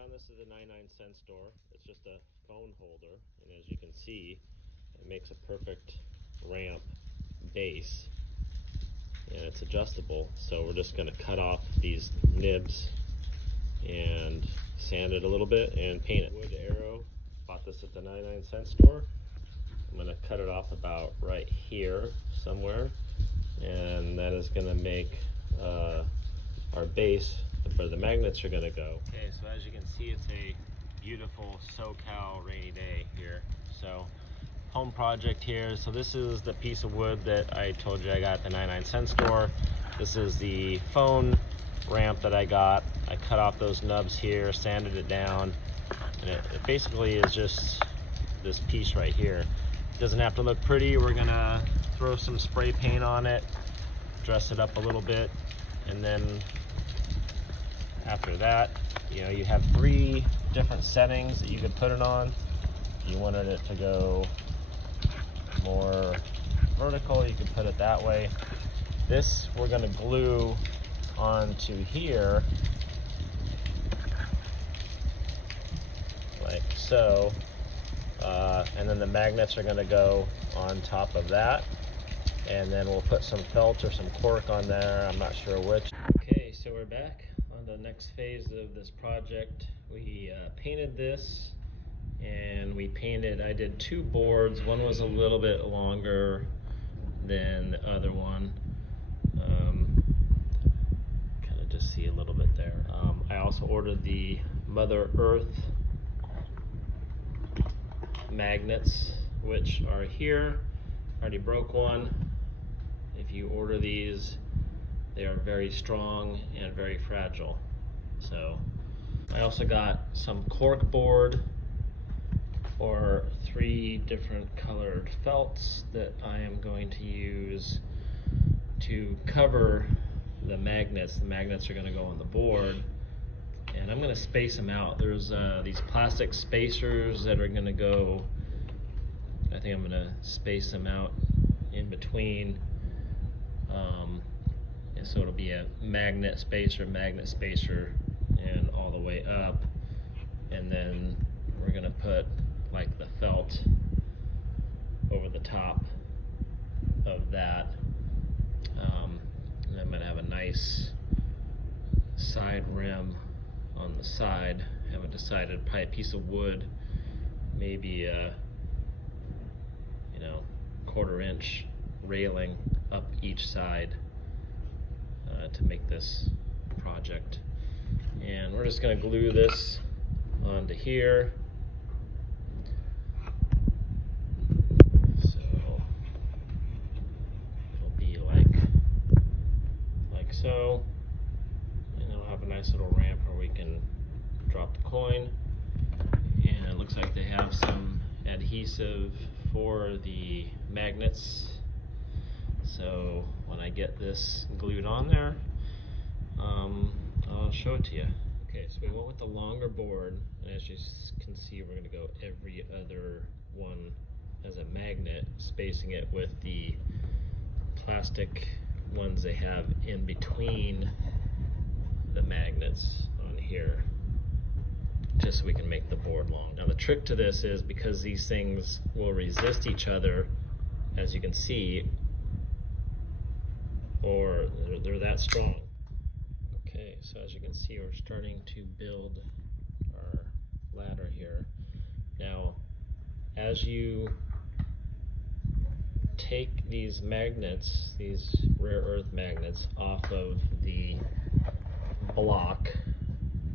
found this at the 99-cent store. It's just a phone holder, and as you can see, it makes a perfect ramp base, and it's adjustable. So we're just going to cut off these nibs and sand it a little bit and paint it. Wood arrow, bought this at the 99-cent store. I'm going to cut it off about right here somewhere, and that is going to make our base where the magnets are going to go. Okay, so as you can see, it's a beautiful SoCal rainy day here. So home project here. So this is the piece of wood that I told you I got at the 99-cent store. This is the phone ramp that I got. I cut off those nubs here, sanded it down, and it basically is just this piece right here. It doesn't have to look pretty. We're gonna throw some spray paint on it, dress it up a little bit, and then after that, you know, you have 3 different settings that you could put it on. If you wanted it to go more vertical, you could put it that way. This we're going to glue onto here like so, and then the magnets are going to go on top of that, and then we'll put some felt or some cork on there. I'm not sure which. Okay, so we're back on the next phase of this project. We painted this, and I did 2 boards. One was a little bit longer than the other one. Kind of just see a little bit there. I also ordered the Mother Earth magnets, which are here. I already broke one. If you order these, they are very strong and very fragile. So I also got some cork board or 3 different colored felts that I am going to use to cover the magnets. The magnets are going to go on the board, and I'm going to space them out. There's these plastic spacers that are going to go, I think I'm going to space them out in between. And so it'll be a magnet spacer, and all the way up. And then we're going to put like the felt over the top of that. And I'm going to have a nice side rim on the side. Haven't decided, probably a piece of wood, maybe a 1/4 inch railing up each side to make this project. And we're just going to glue this onto here. So it'll be like so, and it'll have a nice little ramp where we can drop the coin. And it looks like they have some adhesive for the magnets. So when I get this glued on there, I'll show it to you. Okay, so we went with the longer board, and as you can see, we're going to go every other one as a magnet, spacing it with the plastic ones they have in between the magnets on here, just so we can make the board long. Now the trick to this is, because these things will resist each other, as you can see, or they're that strong. Okay, so as you can see, we're starting to build our ladder here. Now, as you take these magnets, these rare earth magnets, off of the block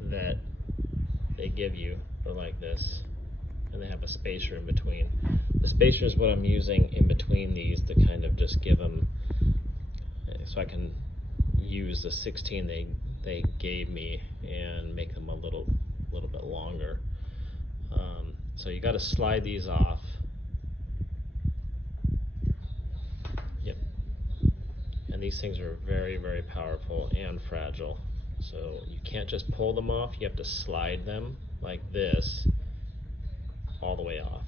that they give you, or like this, and they have a spacer in between. The spacer is what I'm using in between these to kind of just give them, so I can use the 16 they gave me and make them a little bit longer. So you got to slide these off. Yep. And these things are very, very powerful and fragile. So you can't just pull them off, you have to slide them like this all the way off.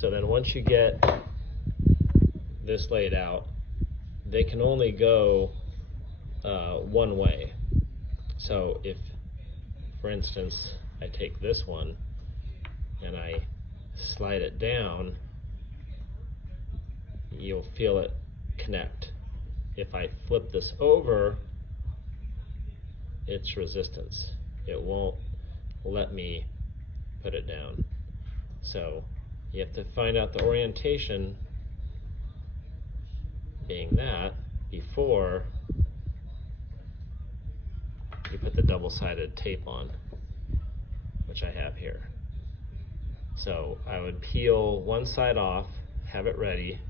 So then once you get this laid out, they can only go one way. So if for instance, I take this one and I slide it down, you'll feel it connect. If I flip this over, it's resistance. It won't let me put it down. So you have to find out the orientation being that before you put the double-sided tape on, which I have here. So I would peel one side off, have it ready,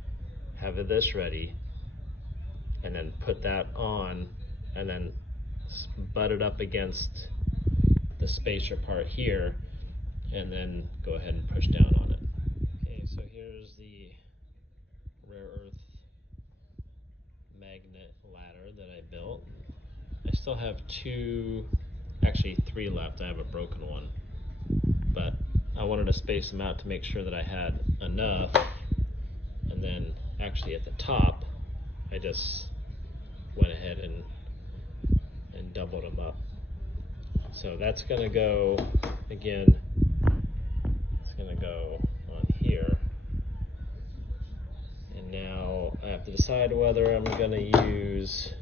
have this ready, and then put that on, and then butt it up against the spacer part here, and then go ahead and push down on it. Okay, so here's the rare earth magnet ladder that I built. I still have actually three left. I have a broken one, but I wanted to space them out to make sure that I had enough. And then actually at the top, I just went ahead and doubled them up. So that's gonna go, again, it's gonna go on here. And now I have to decide whether I'm gonna use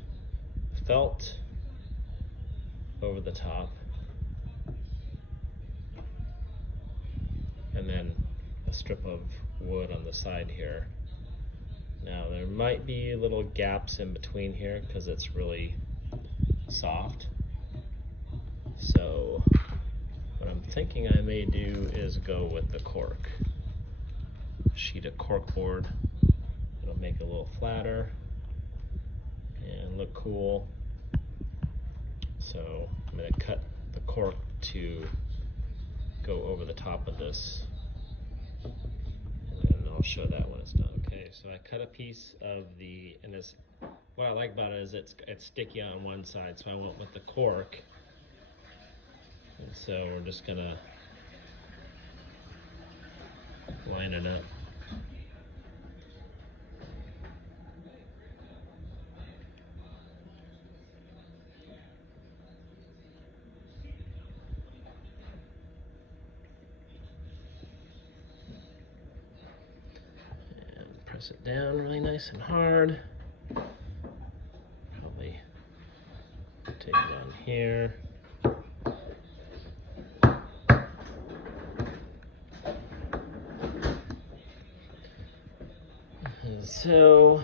felt over the top and then a strip of wood on the side here. Now there might be little gaps in between here because it's really soft. So what I'm thinking I may do is go with the cork. A sheet of cork board. It'll make it a little flatter and look cool. So I'm going to cut the cork to go over the top of this, and then I'll show that when it's done. Okay, so I cut a piece of and what I like about it is it's sticky on one side, so I went with the cork. And so we're just gonna line it up. And press it down really nice and hard. Probably take it on here. And so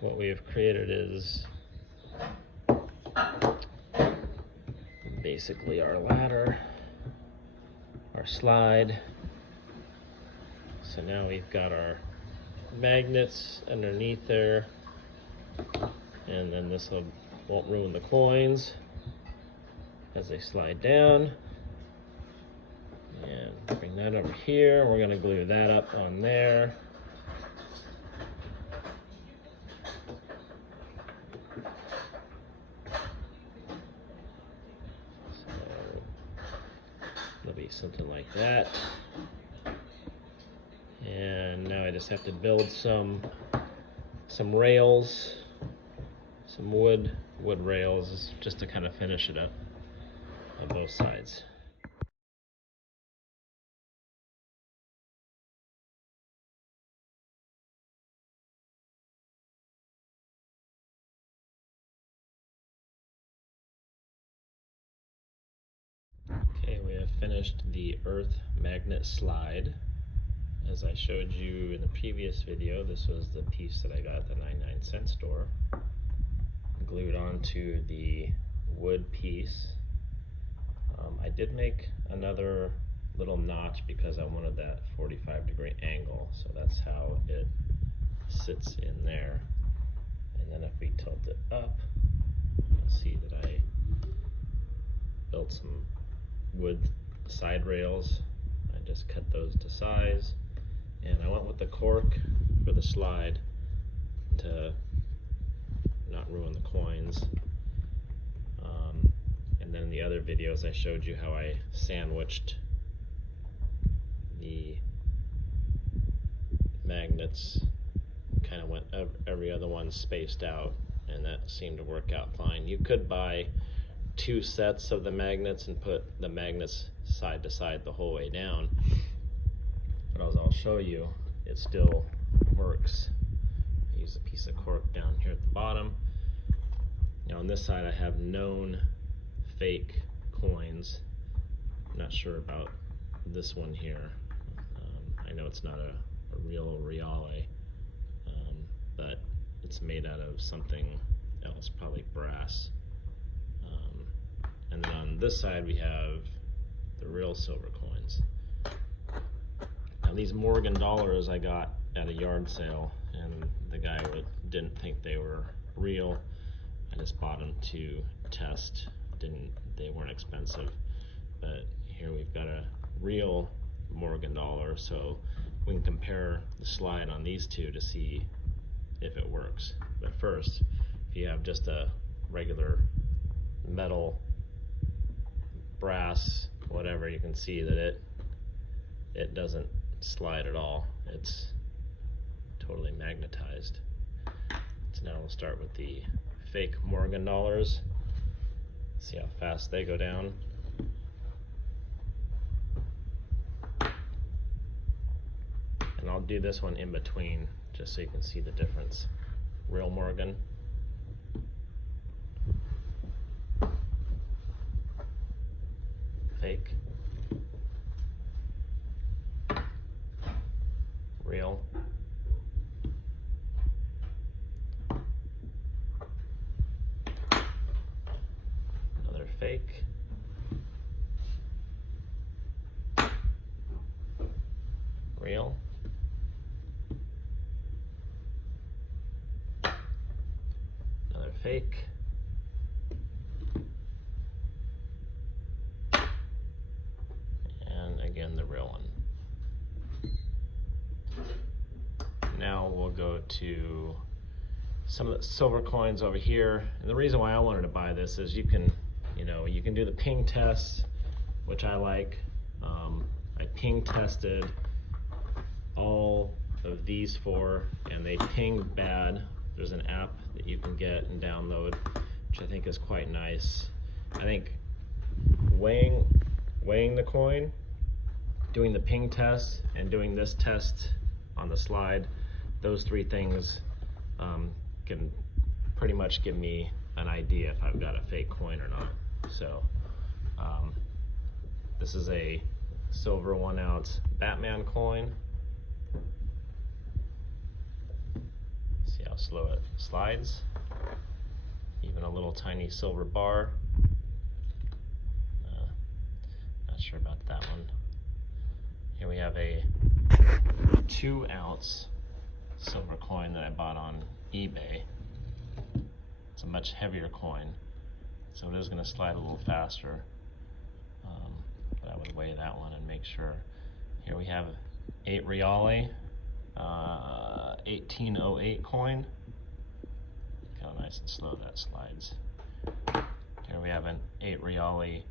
what we have created is basically our ladder, our slide. So now we've got our magnets underneath there, and then this won't ruin the coins as they slide down. And bring that over here. We're going to glue that up on there. So it'll be something like that. And now I just have to build some rails, some wood rails, just to kind of finish it up on both sides. Okay, we have finished the earth magnet slide. As I showed you in the previous video, this was the piece that I got at the 99-cent store. Glued onto the wood piece. I did make another little notch because I wanted that 45-degree angle, so that's how it sits in there. And then if we tilt it up, you'll see that I built some wood side rails. I just cut those to size, and I went with the cork for the slide to not ruin the coins. And then in the other videos I showed you how I sandwiched the magnets, kind of went every other one spaced out, and that seemed to work out fine. You could buy 2 sets of the magnets and put the magnets side to side the whole way down. But as I'll show you, it still works. I use a piece of cork down here at the bottom. Now on this side I have known fake coins. I'm not sure about this one here. I know it's not a real reale, but it's made out of something else, probably brass. And then on this side we have the real silver coins. Now these Morgan dollars I got at a yard sale, and the guy didn't think they were real. I just bought them to test. They weren't expensive. But here we've got a real Morgan dollar, so we can compare the slide on these two to see if it works. But first, if you have just a regular metal, brass, whatever, you can see that it doesn't slide at all. It's totally magnetized. So now we'll start with the fake Morgan dollars. See how fast they go down. And I'll do this one in between just so you can see the difference. Real Morgan. Fake. Real. Another fake. Real. Another fake. And again the real one. Now we'll go to some of the silver coins over here. And the reason why I wanted to buy this is you can do the ping test, which I like. I ping tested all of these 4 and they pinged bad. There's an app that you can get and download, which I think is quite nice. I think weighing the coin, doing the ping test, and doing this test on the slide, those 3 things can pretty much give me an idea if I've got a fake coin or not. So this is a silver 1-ounce Batman coin. See how slow it slides. Even a little tiny silver bar. Not sure about that one. Here we have a 2-ounce silver coin that I bought on eBay. It's a much heavier coin, so it is going to slide a little faster. But I would weigh that one and make sure. Here we have 8 reale, 1808 coin. Look how nice and slow that slides. Here we have an 8 reale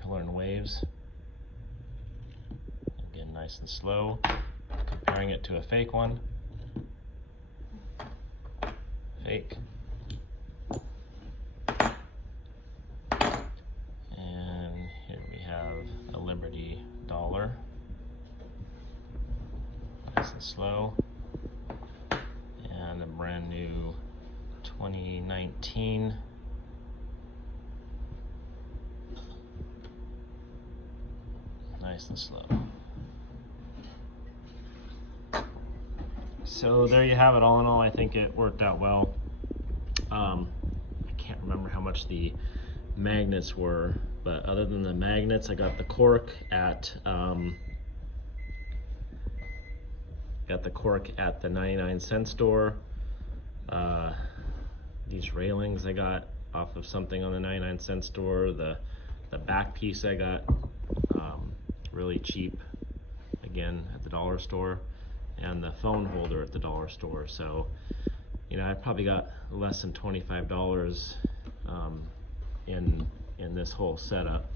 Pillar and Waves. Again, nice and slow. Comparing it to a fake one. Fake. And here we have a Liberty dollar. Nice and slow. And a brand new 2019 nice and slow. So there you have it. All in all, I think it worked out well. I can't remember how much the magnets were, but other than the magnets, I got the cork at the 99-cent store. These railings I got off of something on the 99-cent store. The back piece I got really cheap, again at the dollar store, and the phone holder at the dollar store. So, I probably got less than $25 in this whole setup.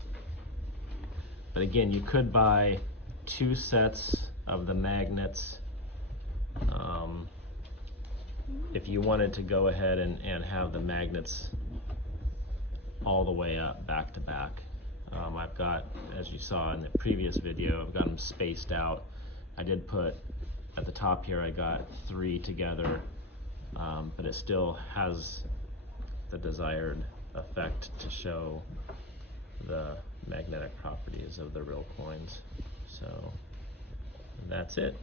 But again, you could buy 2 sets of the magnets if you wanted to go ahead and have the magnets all the way up back to back. I've got, as you saw in the previous video, I've got them spaced out. I did put at the top here, I got 3 together, but it still has the desired effect to show the magnetic properties of the real coins. So that's it.